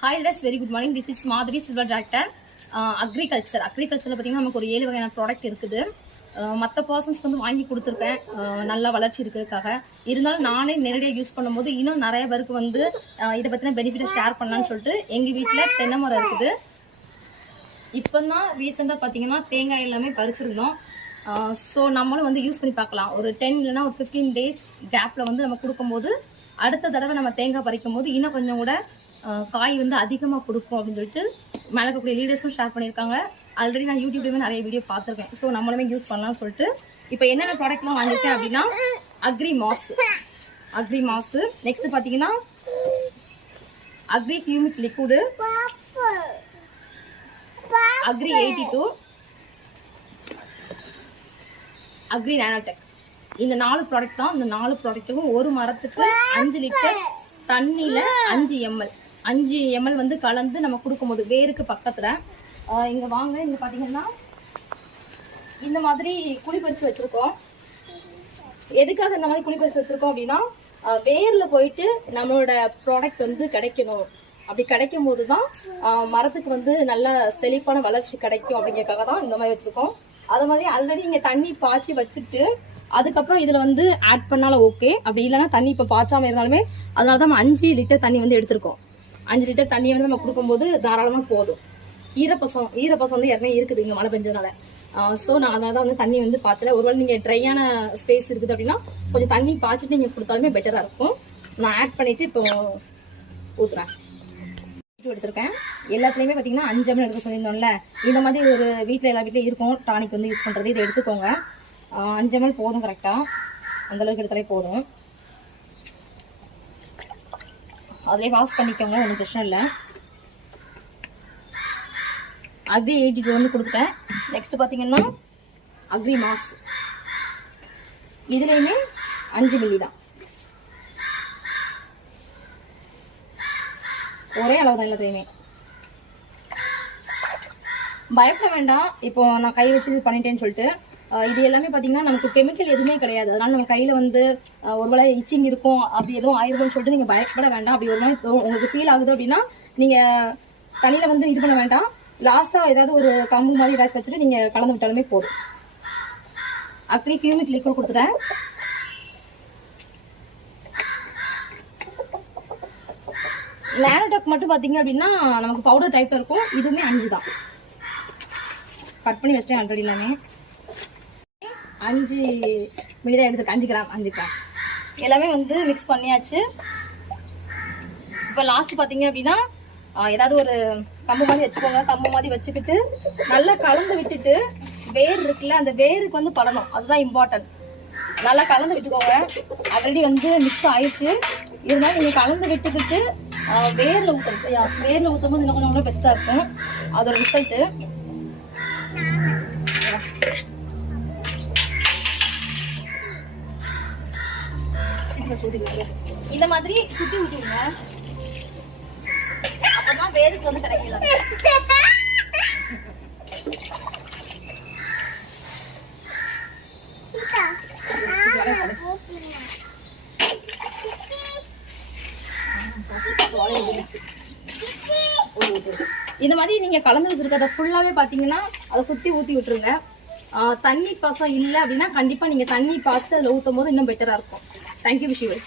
Hi, guys. Very good morning. This is Madhavi, Silver Director. Agriculture. Agriculture பார்த்தீங்கன்னா நமக்கு ஒரு 7 வகையான ப்ராடக்ட் இருக்குது. மற்ற பர்சன்ஸ் வந்து வாங்கி கொடுத்துருக்கேன் நல்ல வளர்ச்சி இருக்கிறதுக்காக. இருந்தாலும் நானே நேரடியாக யூஸ் பண்ணும்போது இன்னும் நிறைய பேருக்கு வந்து இதை பற்றின பெனிஃபிட்டை ஷேர் பண்ணலான்னு சொல்லிட்டு எங்கள் வீட்டில் தென்னை மரம் இருக்குது. இப்போ தான் ரீசெண்டாக பார்த்தீங்கன்னா தேங்காய் எல்லாமே பறிச்சிருந்தோம். ஸோ நம்மளும் வந்து யூஸ் பண்ணி பார்க்கலாம். ஒரு 10 இல்லைன்னா ஒரு 15 days கேப்பில் வந்து நம்ம கொடுக்கும்போது அடுத்த தடவை நம்ம தேங்காய் பறிக்கும் போது இன்னும் கொஞ்சம் கூட காய் வந்து அதிகமாக கொடுக்கும் அப்படின்னு சொல்லிட்டு மேலே இருக்கக்கூடிய லீடர்ஸும் ஷேர் பண்ணியிருக்காங்க. ஆல்ரெடி நான் யூடியூப்லேயுமே நிறைய வீடியோ பார்த்துருக்கேன். ஸோ நம்மளுமே யூஸ் பண்ணலாம்னு சொல்லிட்டு இப்போ என்னென்ன ப்ராடக்ட்லாம் வாங்கியிருக்கேன் அப்படின்னா அக்ரி மாஸு நெக்ஸ்ட் பார்த்தீங்கன்னா agri humic liquid, agri 82, agri nanotech. இந்த 4 ப்ராடக்ட் தான். இந்த 4 ப்ராடக்ட்டுக்கும் ஒரு மரத்துக்கு 5 லிட்டர் தண்ணியில் 5 ml வந்து கலந்து நம்ம கொடுக்கும்போது வேருக்கு பக்கத்தில் இங்கே வாங்க. இங்கே பார்த்தீங்கன்னா இந்த மாதிரி குழி பறிச்சு வச்சுருக்கோம். எதுக்காக இந்த மாதிரி குழி பறிச்சு வச்சுருக்கோம் அப்படின்னா வேரில் போயிட்டு நம்மளோட ப்ராடக்ட் வந்து கிடைக்கணும். அப்படி கிடைக்கும் போது தான் மரத்துக்கு வந்து நல்ல செழிப்பான வளர்ச்சி கிடைக்கும் அப்படிங்கிறதுக்காக தான் இந்த மாதிரி வச்சுருக்கோம். அது மாதிரி ஆல்ரெடி இங்கே தண்ணி பாய்ச்சி வச்சுட்டு அதுக்கப்புறம் இதில் வந்து ஆட் பண்ணாலும் ஓகே. அப்படி இல்லைன்னா தண்ணி இப்போ பாய்ச்சாமல் இருந்தாலுமே அதனால தான் நம்ம 5 லிட்டர் தண்ணி வந்து எடுத்திருக்கோம். 5 லிட்டர் தண்ணியை வந்து நம்ம கொடுக்கும்போது தாராளமாக போதும். ஈரப்பசம் வந்து ஏற்கனவே இருக்குது இங்கே மழை பெஞ்சதுனால. ஸோ நான் அதனால தான் வந்து தண்ணி வந்து பாய்ச்சல. ஒருவேளை நீங்கள் ட்ரையான ஸ்பேஸ் இருக்குது அப்படின்னா கொஞ்சம் தண்ணி பாய்ச்சிட்டு நீங்கள் கொடுத்தாலுமே பெட்டராக இருக்கும். நான் ஆட் பண்ணிவிட்டு இப்போ ஊற்றுறேன். எடுத்திருக்கேன். எல்லாத்துலேயுமே பார்த்தீங்கன்னா 5 ml எடுக்க சொல்லியிருந்தோம்ல. இந்த மாதிரி ஒரு வீட்டில் எல்லா வீட்லையும் இருக்கும் டானிக் வந்து யூஸ் பண்ணுறது. இதை எடுத்துக்கோங்க. 5 ml போதும். கரெக்டாக அந்தளவுக்கு எடுத்தாலே போதும். அதிலே வாஷ் பண்ணிக்கோங்க, ஒன்றும் பிரச்சனை இல்லை. அக்ரி 82 வந்து கொடுத்துட்டேன். நெக்ஸ்ட் பார்த்தீங்கன்னா அக்ரி மாஸ். இதுலேயுமே 5 ml தான். ஒரே அளவு தான் எல்லாத்தையுமே. பயப்பட வேண்டாம். இப்போ நான் கை வச்சு இது பண்ணிட்டேன்னு சொல்லிட்டு இது எல்லாமே பார்த்தீங்கன்னா நமக்கு கெமிக்கல் எதுவுமே கிடையாது. அதனால நம்ம கையில் வந்து ஒருவேளை இச்சிங் இருக்கும் அப்படி எதுவும் ஆயிருக்கும்னு சொல்லிட்டு நீங்கள் பயப்பட வேண்டாம். அப்படி ஒரு மாதிரி உங்களுக்கு ஃபீல் ஆகுது அப்படின்னா நீங்கள் தண்ணியில் வந்து இது பண்ண வேண்டாம். லாஸ்ட்டாக ஏதாவது ஒரு கம்பு மாதிரி ஏதாச்சும் வச்சுட்டு நீங்கள் கலந்து விட்டாலுமே போதும். அக்ரி ஹியூமிக் லிக்விட் கொடுத்துட்டேன். நானோடெக் மட்டும் பார்த்தீங்க அப்படின்னா நமக்கு பவுடர் டைப்பில் இருக்கும். இதுவுமே 5 தான். கட் பண்ணி வச்சிட்டேன் ஆல்ரெடி. எல்லாமே 5 ml தான் எடுத்துருக்கேன். 5 கிராம் எல்லாமே வந்து மிக்ஸ் பண்ணியாச்சு. இப்போ லாஸ்ட் பார்த்தீங்க அப்படின்னா ஏதாவது ஒரு கம்பு மாதிரி வச்சுக்கோங்க. கம்பு மாதிரி வச்சுக்கிட்டு நல்லா கலந்து விட்டுட்டு வேர் இருக்குல்ல, அந்த வேருக்கு வந்து படணும். அதுதான் இம்பார்ட்டன்ட். நல்லா கலந்து விட்டுக்கோங்க. ஆல்ரெடி வந்து மிக்ஸ் ஆயிடுச்சு. இருந்தாலும் நீங்கள் கலந்து விட்டுக்கிட்டு வேரில் ஊற்றணும். சரியா? வேரில் ஊற்றும் போது இன்னும் கொஞ்சம் பெஸ்ட்டாக இருக்கும். அதோட ரிசல்ட்டு இந்த மாதிரி சுத்தி ஊற்றிடுங்க. அப்பதான் வேருக்கு வந்து கிடைக்கல. இந்த மாதிரி நீங்க கலந்து வச்சிருக்கிறத ஃபுல்லாவே பாத்தீங்கன்னா அதை சுத்தி ஊத்தி விட்டுருங்க. தண்ணி பாசம் இல்லை அப்படின்னா கண்டிப்பா நீங்க தண்ணி பார்த்து அதில் ஊற்றும் போது இன்னும் பெட்டரா இருக்கும். தேங்க்யூ விஷயம்.